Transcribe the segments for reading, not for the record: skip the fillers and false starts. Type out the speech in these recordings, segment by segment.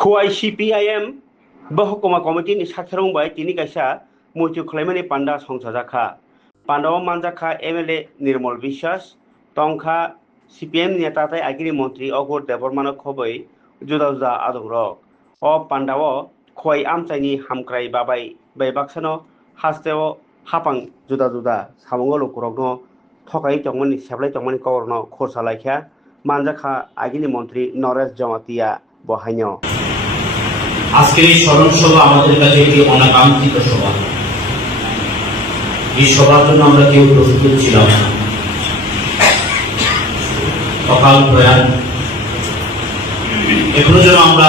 Khowai CPIM বহকুমা কমিটিनि साखिरंबाय तिनि कायसा मुचु खलायमानि पांडा संसाजाखा Pandav मानजाखा MLA निर्मल বিশ্বাস टंखा CPM नेताथाय आगिरि मंत्री अघोर देबरमानो खबै जुदा जुदा आदंरक अ पांडाव खय आमचाइनि हामक्राय बाबाय बैबाक्सानो हास्तेव हापां जुदा जुदा सामंग लुकुरकनो थकाय तंमनि सेबलाय तंमनि कवरनो खरसा लायख्या मानजाखा आगिरि मंत्री नरेश जमातिया बहायनो আজকের এই স্মরণ সভা আমাদের কাছে একটি অনাকাঙ্ক্ষিত সভা। এই সভার জন্য আমরা কেউ প্রস্তুত ছিলাম না। অকাল প্রয়াণ এখনো যেন আমরা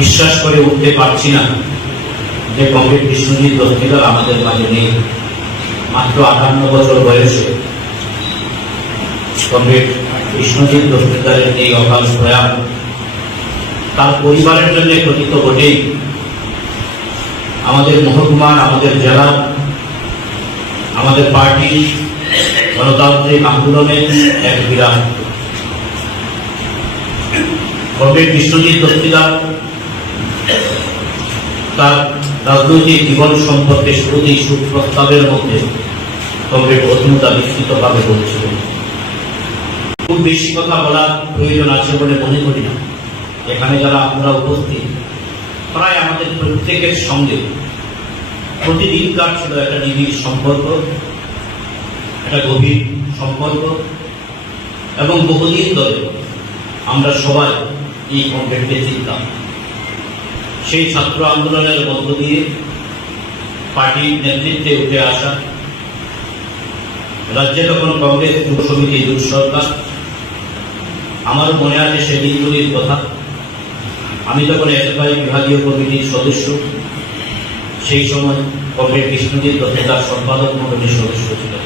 বিশ্বাস করে উঠতে পারছি না যে কমরেড বিষ্ণুজিৎ দস্তিদার আমাদের মাঝে নেই। মাত্র 58 বছর বয়সে কমরেড বিষ্ণুজিৎ দস্তিদারের এই অকাল প্রয়াণ তার পরিবারের জন্য ক্ষতিত বটেই, আমাদের মহকুমার, আমাদের জেলা, আমাদের পার্টি গণতান্ত্রিক আন্দোলনের এক বিরাট। কমরেড বিষ্ণুজিৎ দস্তিদার তার রাজনৈতিক জীবন সম্পর্কে শুরুতেই সুপ্রস্তাবের মধ্যে কমরেড অধীনতা বিস্তৃতভাবে বলছিলেন। খুব বেশি কথা বলার প্রয়োজন আছে বলে মনে করি না। এখানে যারা আমরা উপস্থিত প্রায় আমাদের প্রত্যেকের সঙ্গে প্রতিদিনকার ছিল একটা নিবিড় সম্পর্ক, একটা গভীর সম্পর্ক, এবং বহুদিন ধরে আমরা সবাই এই কমরেডকে চিনতাম। সেই ছাত্র আন্দোলনের মধ্য দিয়ে পার্টির নেতৃত্বে উঠে আসা, রাজ্যে তখন কংগ্রেস যুব সমিতি জোট সরকার। আমার মনে আছে সেই দিনগুলির কথা। আমি তখন এসএফআই বিভাগীয় কমিটির সদস্য, সেই সময় কমরেড বিষ্ণুজিৎ দস্তিদার সম্পাদক মণ্ডলীর সদস্য ছিলেন।